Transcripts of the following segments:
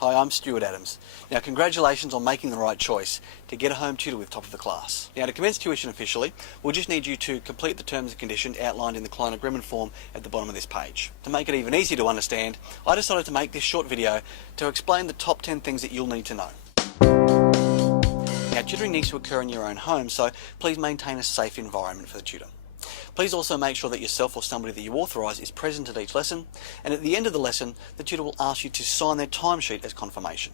Hi, I'm Stuart Adams. Now, congratulations on making the right choice to get a home tutor with top of the class. Now, to commence tuition officially, we'll just need you to complete the terms and conditions outlined in the client agreement form at the bottom of this page. To make it even easier to understand, I decided to make this short video to explain the top 10 things that you'll need to know. Now, tutoring needs to occur in your own home, so please maintain a safe environment for the tutor. Please also make sure that yourself or somebody that you authorise is present at each lesson, and at the end of the lesson, the tutor will ask you to sign their timesheet as confirmation.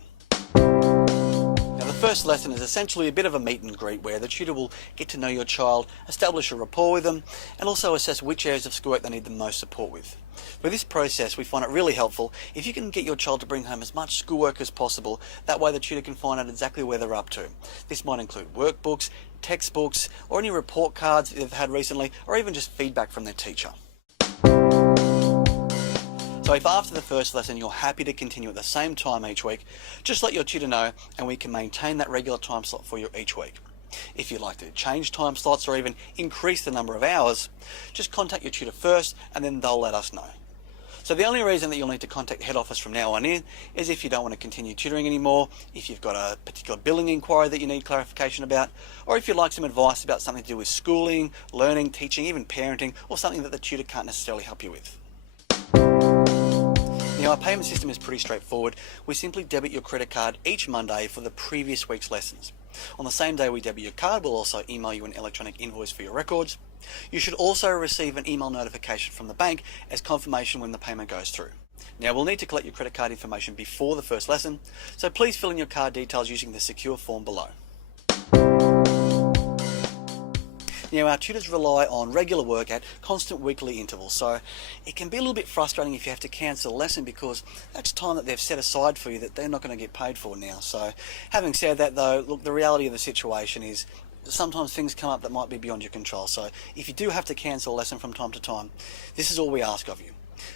Now, the first lesson is essentially a bit of a meet and greet where the tutor will get to know your child, establish a rapport with them, and also assess which areas of schoolwork they need the most support with. For this process, we find it really helpful if you can get your child to bring home as much schoolwork as possible. That way the tutor can find out exactly where they're up to. This might include workbooks, textbooks, or any report cards that they've had recently, or even just feedback from their teacher. So if after the first lesson you're happy to continue at the same time each week, just let your tutor know and we can maintain that regular time slot for you each week. If you'd like to change time slots or even increase the number of hours, just contact your tutor first and then they'll let us know. So the only reason that you'll need to contact head office from now on in is if you don't want to continue tutoring anymore, if you've got a particular billing inquiry that you need clarification about, or if you'd like some advice about something to do with schooling, learning, teaching, even parenting, or something that the tutor can't necessarily help you with. Now, our payment system is pretty straightforward. We simply debit your credit card each Monday for the previous week's lessons. On the same day we debit your card, we'll also email you an electronic invoice for your records. You should also receive an email notification from the bank as confirmation when the payment goes through. Now, we'll need to collect your credit card information before the first lesson, so please fill in your card details using the secure form below. Now, our tutors rely on regular work at constant weekly intervals, so it can be a little bit frustrating if you have to cancel a lesson because that's time that they've set aside for you that they're not going to get paid for now. So having said that though, look, the reality of the situation is sometimes things come up that might be beyond your control. So if you do have to cancel a lesson from time to time, this is all we ask of you.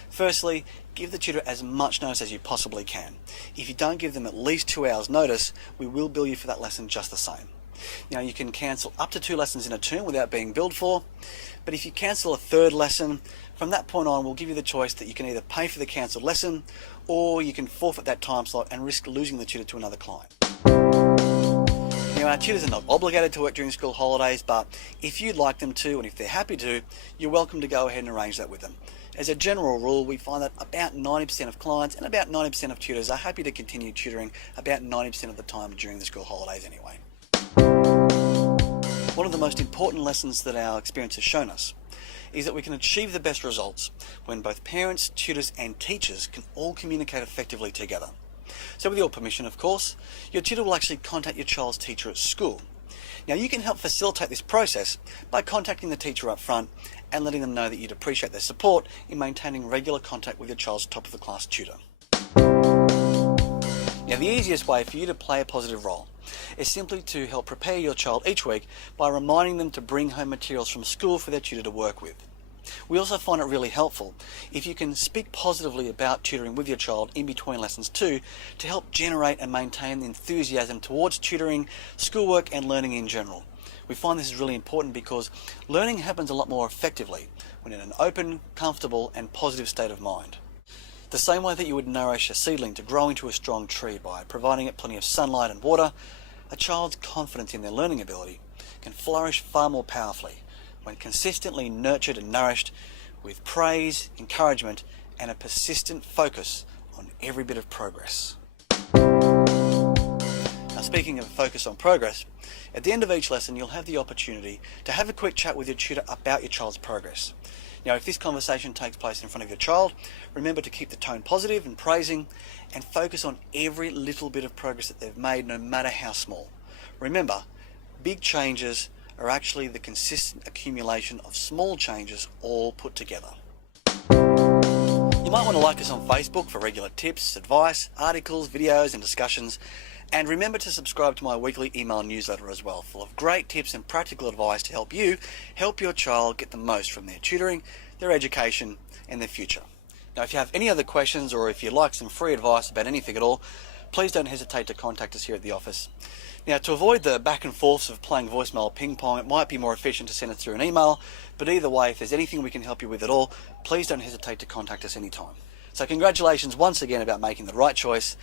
Firstly, give the tutor as much notice as you possibly can. If you don't give them at least 2 hours notice, we will bill you for that lesson just the same. Now, you can cancel up to 2 lessons in a term without being billed for, but if you cancel a third lesson, from that point on we'll give you the choice that you can either pay for the cancelled lesson or you can forfeit that time slot and risk losing the tutor to another client. Now, our tutors are not obligated to work during school holidays, but if you'd like them to and if they're happy to, you're welcome to go ahead and arrange that with them. As a general rule, we find that about 90% of clients and about 90% of tutors are happy to continue tutoring about 90% of the time during the school holidays anyway. One of the most important lessons that our experience has shown us is that we can achieve the best results when both parents, tutors and teachers can all communicate effectively together. So with your permission, of course, your tutor will actually contact your child's teacher at school. Now, you can help facilitate this process by contacting the teacher up front and letting them know that you'd appreciate their support in maintaining regular contact with your child's top of the class tutor. Now, the easiest way for you to play a positive role is simply to help prepare your child each week by reminding them to bring home materials from school for their tutor to work with. We also find it really helpful if you can speak positively about tutoring with your child in between lessons too, to help generate and maintain the enthusiasm towards tutoring, schoolwork and learning in general. We find this is really important because learning happens a lot more effectively when in an open, comfortable and positive state of mind. The same way that you would nourish a seedling to grow into a strong tree by providing it plenty of sunlight and water, a child's confidence in their learning ability can flourish far more powerfully when consistently nurtured and nourished with praise, encouragement and a persistent focus on every bit of progress. Now, speaking of focus on progress, at the end of each lesson you'll have the opportunity to have a quick chat with your tutor about your child's progress. Now, if this conversation takes place in front of your child, remember to keep the tone positive and praising and focus on every little bit of progress that they've made, no matter how small. Remember, big changes are actually the consistent accumulation of small changes all put together. You might want to like us on Facebook for regular tips, advice, articles, videos and discussions. And remember to subscribe to my weekly email newsletter as well, full of great tips and practical advice to help you help your child get the most from their tutoring, their education and their future. Now, if you have any other questions or if you'd like some free advice about anything at all, please don't hesitate to contact us here at the office. Now, to avoid the back and forths of playing voicemail ping pong, it might be more efficient to send it through an email, but either way, if there's anything we can help you with at all, please don't hesitate to contact us anytime. So congratulations once again about making the right choice,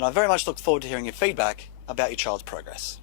and I very much look forward to hearing your feedback about your child's progress.